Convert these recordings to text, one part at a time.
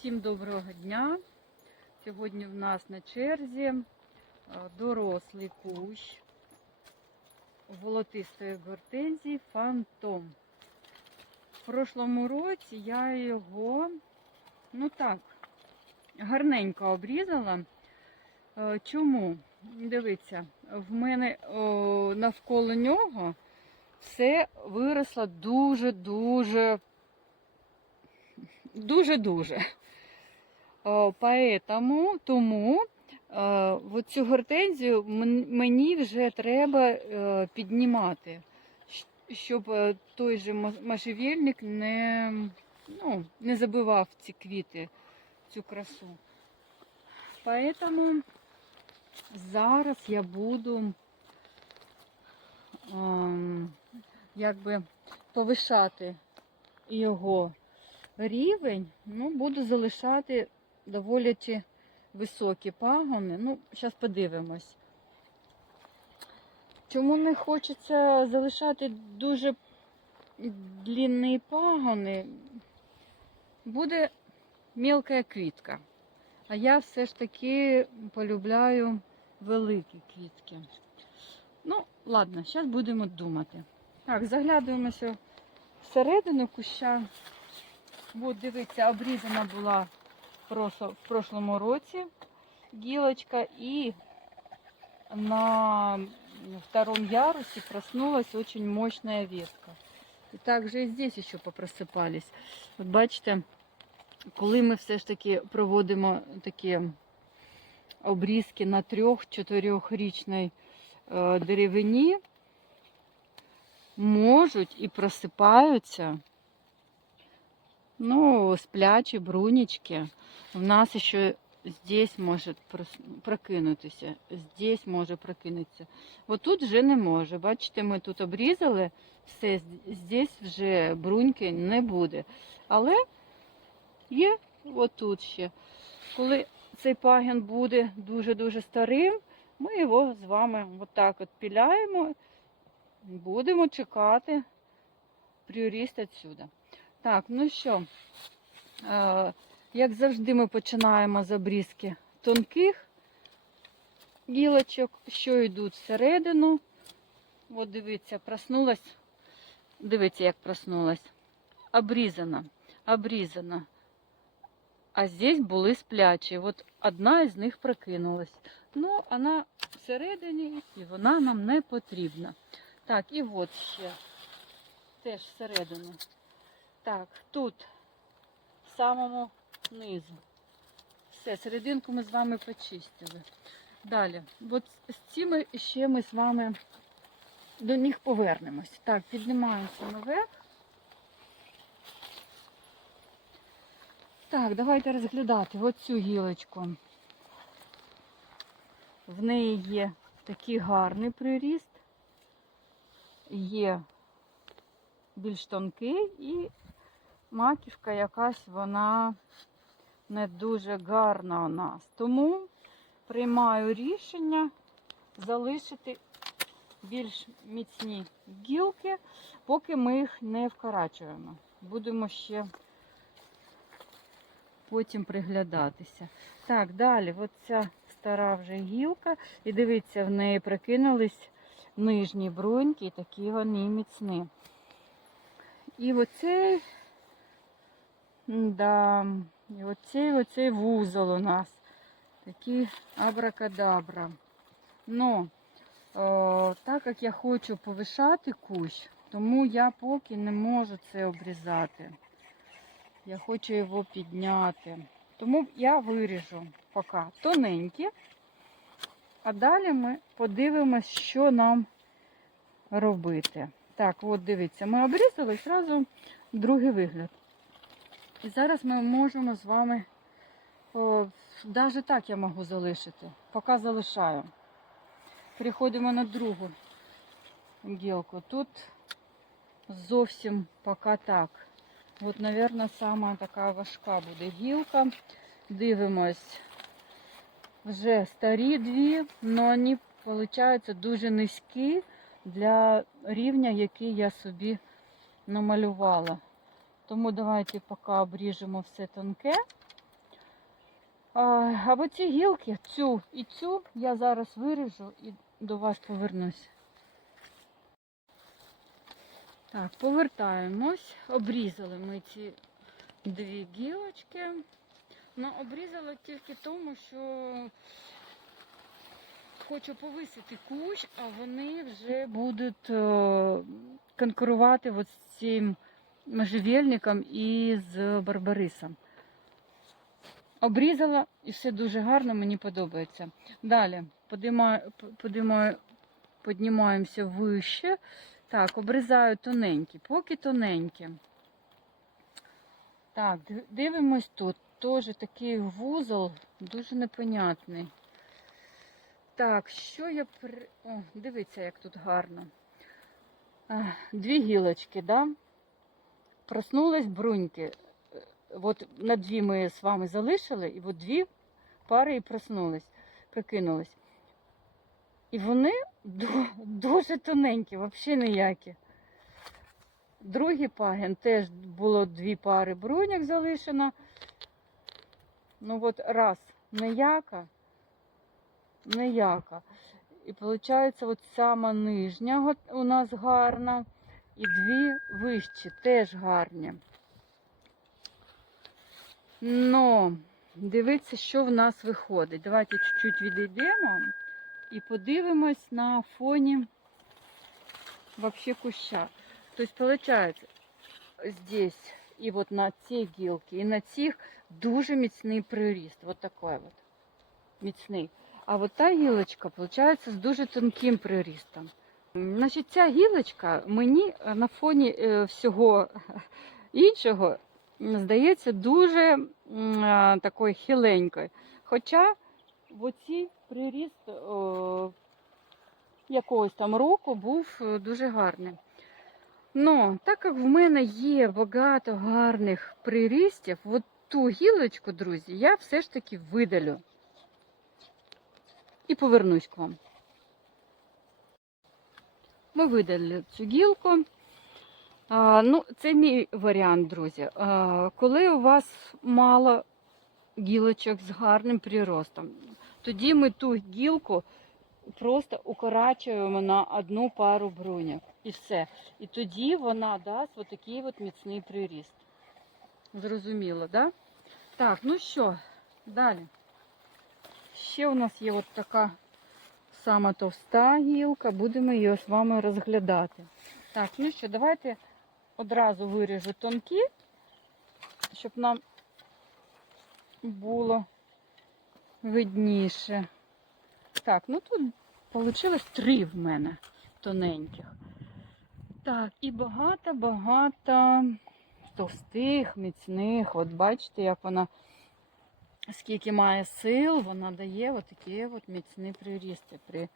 Всім доброго дня. Сьогодні в нас на черзі е, дорослий кущ волотистої гортензії Фантом. В прошлому році я його, ну так, гарненько обрізала. Е, Чому? Дивіться, в мене о, навколо нього все виросло дуже-дуже дуже-дуже. Е, Поэтому, тому е, цю гортензію мені вже треба е, піднімати, щоб той же мо- можжевельник не, ну, не забивав ці квіти, цю красу. Поэтому зараз я буду якби повишати його рівень, ну, буду залишати доволі високі пагони. Ну, зараз подивимось. Чому не хочеться залишати дуже длінні пагони? Буде мілка квітка. А я все ж таки полюбляю великі квітки. Ну, ладно, зараз будемо думати. Так, заглядуємося всередину куща. От дивіться, обрізана була в прошло- в прошлому році гілочка і на втором ярусе проснулась очень мощная ветка. І также і здесь еще попросипались. От бачите, коли ми все ж таки проводимо такі обрізки на трьох-чотирьохрічній е, деревині, можуть і просипаються ну, сплячі брунечки. У нас ще здесь може прокинутися, здесь може прокинутися. От тут вже не може. Бачите, ми тут обрізали, все, здесь вже бруньки не буде. Але є отут ще. Коли цей пагін буде дуже-дуже старим, ми його з вами отак от піляємо, будемо чекати приріст отсюда. Так, ну що, е, як завжди, ми починаємо з обрізки тонких гілочок, що йдуть всередину. От дивіться, проснулась. Дивіться, як проснулась. Обрізана, обрізана. А здесь були сплячі. От одна із них прокинулась. Ну, вона всередині і вона нам не потрібна. Так, і от ще теж всередину. Так, тут, в самому низу. Все, серединку ми з вами почистили. Далі, от з цими ще ми з вами до них повернемось. Так, піднімаємося наверх. Так, давайте розглядати оцю гілочку. В неї є такий гарний приріст, є більш тонкий і маківка якась вона не дуже гарна у нас. Тому приймаю рішення залишити більш міцні гілки, поки ми їх не вкорачуємо. Будемо ще потім приглядатися. Так, далі, оця стара вже гілка. І дивіться, в неї прикинулись нижні бруньки, і такі вони міцні. І оцей, да, і оцей, оцей вузол у нас. Такий абракадабра. Ну, о, так як я хочу повишати кущ, тому я поки не можу це обрізати. Я хочу його підняти. Тому я виріжу поки тоненькі. А далі ми подивимось, що нам робити. Так, от дивіться, ми обрізали і одразу другий вигляд. І зараз ми можемо з вами, навіть так я можу залишити, поки залишаю. Переходимо на другу гілку. Тут зовсім поки так. От, мабуть, сама така важка буде гілка. Дивимось. Вже старі дві, але вони, виходить, дуже низькі для рівня, який я собі намалювала. Тому давайте поки обріжемо все тонке. А, а оці гілки, цю і цю я зараз виріжу і до вас повернусь. Так, повертаємось. Обрізали ми ці дві гілочки. Ну, обрізала тільки тому, що хочу повисити кущ, а вони вже будуть е, конкурувати от з цим можжевельником і з барбарисом. Обрізала і все дуже гарно, мені подобається. Далі подимаю, подимаю, піднімаємося вище. Так, обрізаю тоненькі, поки тоненькі. Так, дивимось тут. Теж такий вузол, дуже непонятний. Так, що я при... О, дивіться, як тут гарно. Дві гілочки, да? Проснулись бруньки. От на дві ми з вами залишили, і от дві пари і проснулись, прикинулись. І вони дуже тоненькі, взагалі ніякі. Другий пагін теж було дві пари бруняк залишено. Ну от раз ніяка, ніяка. І виходить, от сама нижня у нас гарна, і дві вищі теж гарні. Но дивіться, що в нас виходить. Давайте чуть-чуть відійдемо і подивимось на фоні вообще куща. Тобто, виходить, здесь і от на цій гілці, і на цих дуже міцний приріст. Вот такой вот. Міцний. А от та гілочка, виходить, з дуже тонким прирістом. Значить, ця гілочка мені е, на фоні е, всього іншого здається дуже такою хиленькою. Хоча в оцій приріст о, якогось там року був е, дуже гарний. Ну, так як в мене є багато гарних прирістів, от ту гілочку, друзі, я все ж таки видалю. І повернусь к вам. Ми видалили цю гілку. А, ну, це мій варіант, друзі. А, коли у вас мало гілочок з гарним приростом, тоді ми ту гілку просто укорачуємо на одну пару бруняк. І все. І тоді вона дасть отакий от міцний приріст. Зрозуміло, да? Так, ну що, далі. Ще у нас є от така сама товста гілка, будемо її з вами розглядати. Так, ну що, давайте одразу виріжу тонкі, щоб нам було видніше. Так, ну тут вийшло три в мене тоненьких. Так, і багато-багато товстих, міцних. От бачите, як вона, скільки має сил, вона дає отакі от міцні прирісти при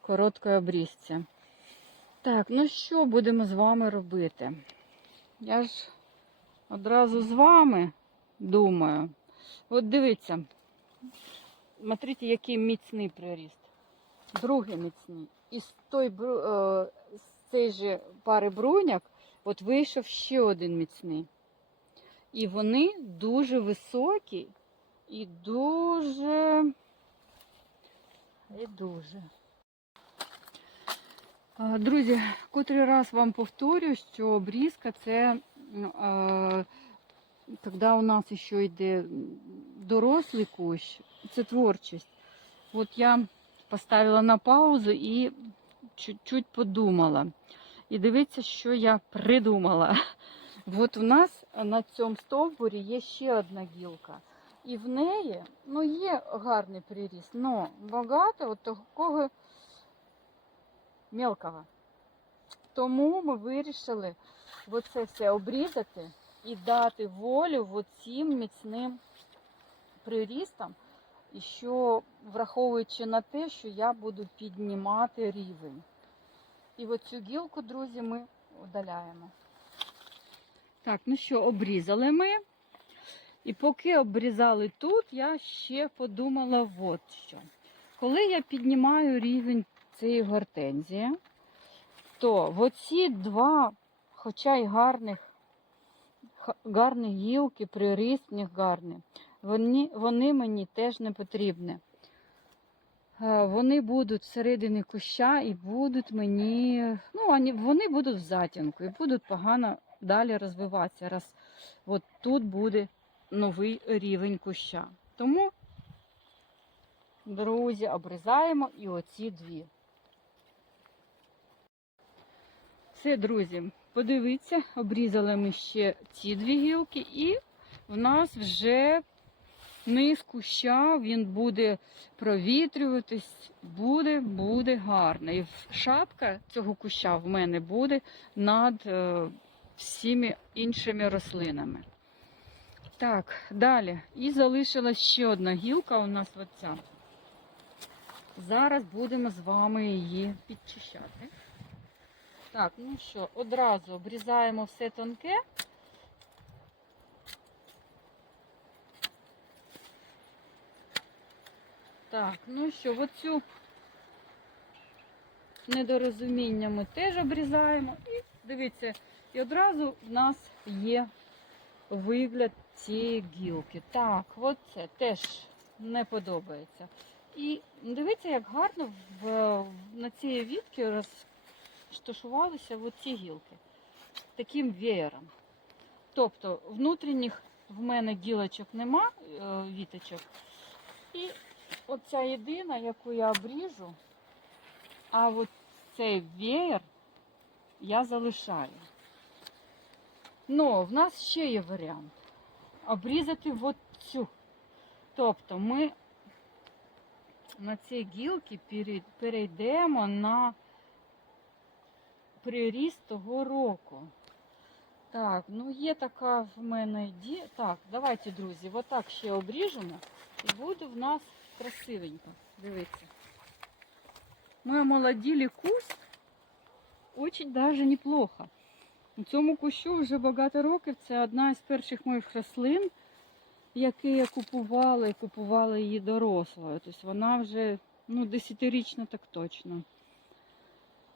короткій обрізці. Так, ну що будемо з вами робити? Я ж одразу з вами думаю. От дивіться, смотрите, який міцний приріст. Другий міцний. І з той е, з цієї же пари бруняк от вийшов ще один міцний. І вони дуже високі і дуже. І дуже. Друзі, котрий раз вам повторю, що обрізка це коли у нас ще йде дорослий кущ, це творчість. От я поставила на паузу і чуть-чуть подумала. І дивіться, що я придумала. От у нас на цьому стовбурі є ще одна гілка. І в неї ну, є гарний приріст, але багато от такого мелкого. Тому ми вирішили оце все обрізати і дати волю цим міцним прирістам. І що, враховуючи на те, що я буду піднімати рівень. І оцю гілку, друзі, ми удаляємо. Так, ну що, обрізали ми. І поки обрізали тут, я ще подумала от що. Коли я піднімаю рівень цієї гортензії, то в оці два, хоча й гарних, гарні гілки, приріст в них гарний, Вони, вони мені теж не потрібні. Е, Вони будуть всередині куща і будуть мені, ну, вони будуть в затінку і будуть погано далі розвиватися, раз от тут буде новий рівень куща. Тому, друзі, обрізаємо і оці дві. Все, друзі, подивіться, обрізали ми ще ці дві гілки, і в нас вже низ куща, він буде провітрюватись, буде, буде гарно. І шапка цього куща в мене буде над е, всіми іншими рослинами. Так, далі. І залишилась ще одна гілка у нас оця. Зараз будемо з вами її підчищати. Так, ну що, одразу обрізаємо все тонке. Так, ну що, оцю недорозуміння ми теж обрізаємо. І дивіться, і одразу в нас є вигляд цієї гілки. Так, от це теж не подобається. І дивіться, як гарно в, на цій вітки розташувалися ці гілки таким веєром. Тобто внутрішніх в мене гілочок нема, е, віточок. І оця єдина, яку я обріжу, а от цей веєр я залишаю. Ну, в нас ще є варіант. Обрізати от цю. Тобто ми на ці гілки перейдемо на приріст того року. Так, ну є така в мене ідея. Так, давайте, друзі, отак ще обріжемо. І буде в нас красивенько. Дивіться. Ми омолодили куст очень даже неплохо. Цьому кущу вже багато років. Це одна із перших моїх рослин, які я купувала і купувала її дорослою. Тобто вона вже ну, десятирічна так точно.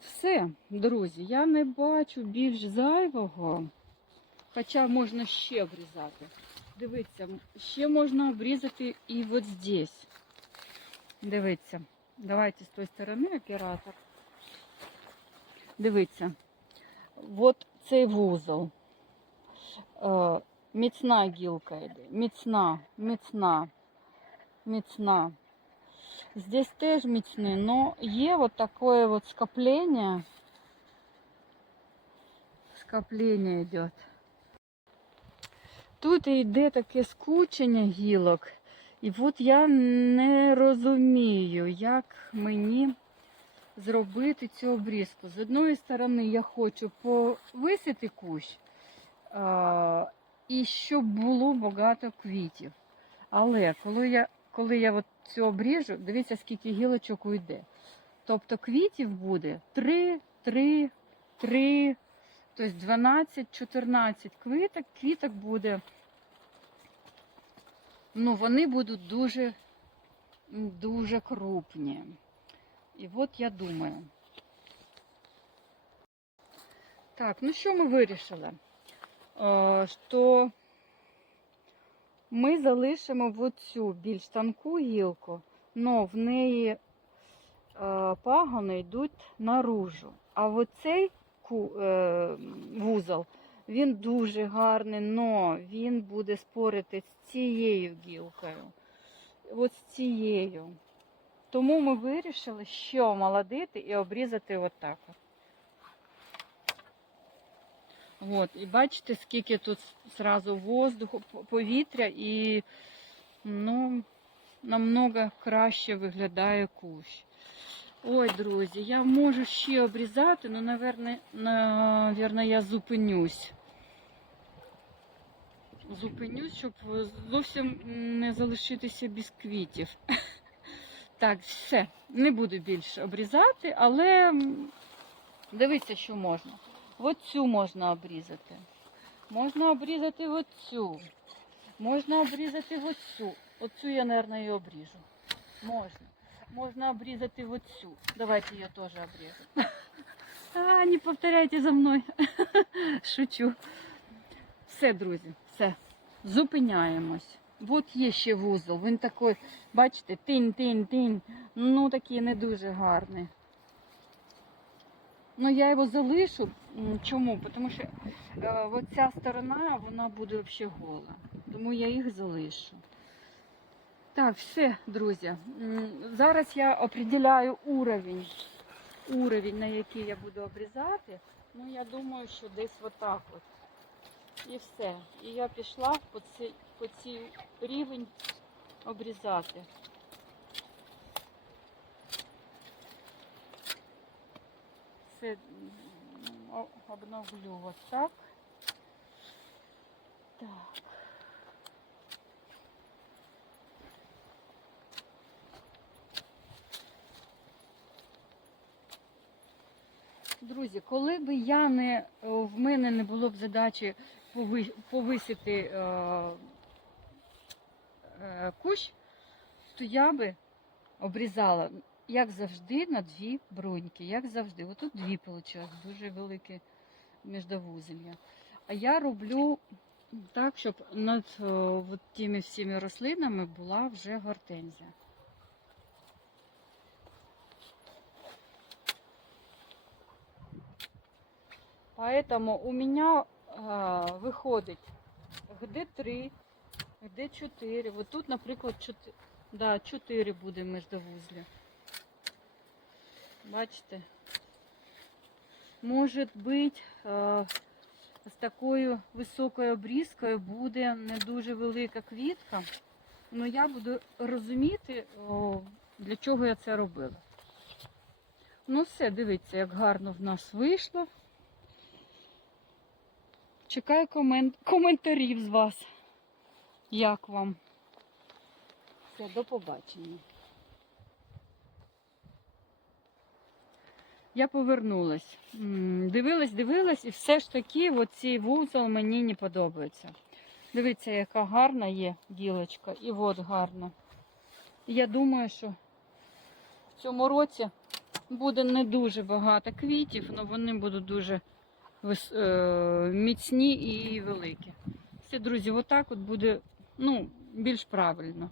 Все, друзі, я не бачу більш зайвого. Хоча можна ще обрізати. Дивіться, ще можна обрізати і от здесь. Дивіться. Давайте з тої сторони оператор. Дивіться. От цей вузол. Е, міцна гілка йде. Міцна, міцна, міцна. Здесь теж міцний, но є вот такое вот скопление. Скопление идет. Тут йде таке скучення гілок. І от я не розумію, як мені зробити цю обрізку. З одної сторони, я хочу повисити кущ, а, і щоб було багато квітів. Але коли я, коли я от цю обріжу, дивіться, скільки гілочок уйде. Тобто квітів буде 3, 3, 3, тобто 12-14 квіток, квіток буде. Ну, вони будуть дуже, дуже крупні. І от я думаю. Так, ну що ми вирішили? Е, Що ми залишимо оцю більш тонку гілку, але в неї е, пагони йдуть наружу. А оцей е, вузол, він дуже гарний, але він буде спорити з цією гілкою. От з цією. Тому ми вирішили, що молодити і обрізати отак. От. І бачите, скільки тут зразу воздуху, повітря і ну, намного краще виглядає кущ. Ой, друзі, я можу ще обрізати, але, наверное, наверное, я зупинюсь. Зупинюсь, щоб зовсім не залишитися без квітів. Так, все, не буду більше обрізати, але м, дивіться, що можна. Оцю можна обрізати. Можна обрізати оцю. Можна обрізати оцю. Оцю я, мабуть, і обріжу. Можна. Можна обрізати оцю. Давайте я теж обріжу. А, не повторяйте за мною. Шучу. Все, друзі, все. Зупиняємось. От є ще вузол. Він такий, бачите, тинь-тинь-тинь. Ну такий не дуже гарний. Ну я його залишу. Чому? Тому що е, оця сторона вона буде взагалі гола. Тому я їх залишу. Так, все, друзі. Зараз я определяю уровень, уровень, на який я буду обрізати. Ну, я думаю, що десь отак от. І все. І я пішла по цей, по цей рівень обрізати. Все обновлю ось так. Так. Друзі, коли би я не в мене не було б задачі повисити е, кущ, то я би обрізала, як завжди, на дві бруньки, як завжди. Отут дві вийшло, дуже велике міждовузення. А я роблю так, щоб над е, от тими всіми рослинами була вже гортензія. Поэтому у меня а, выходит где 3, где 4. Вот тут, наприклад, 4, да, 4 буде міждовузля. Бачите? Може бути, з такою високою обрізкою буде не дуже велика квітка. але я буду розуміти, для чого я це робила. Ну все, дивіться, як гарно в нас вийшло. Чекаю комен... коментарів з вас. Як вам? Все, до побачення. Я повернулась. Дивилась, дивилась, і все ж таки оцей вузол мені не подобається. Дивіться, яка гарна є ділочка. І от гарна. Я думаю, що в цьому році буде не дуже багато квітів, але вони будуть дуже е, міцні і великі. Все, друзі, отак от буде ну, більш правильно.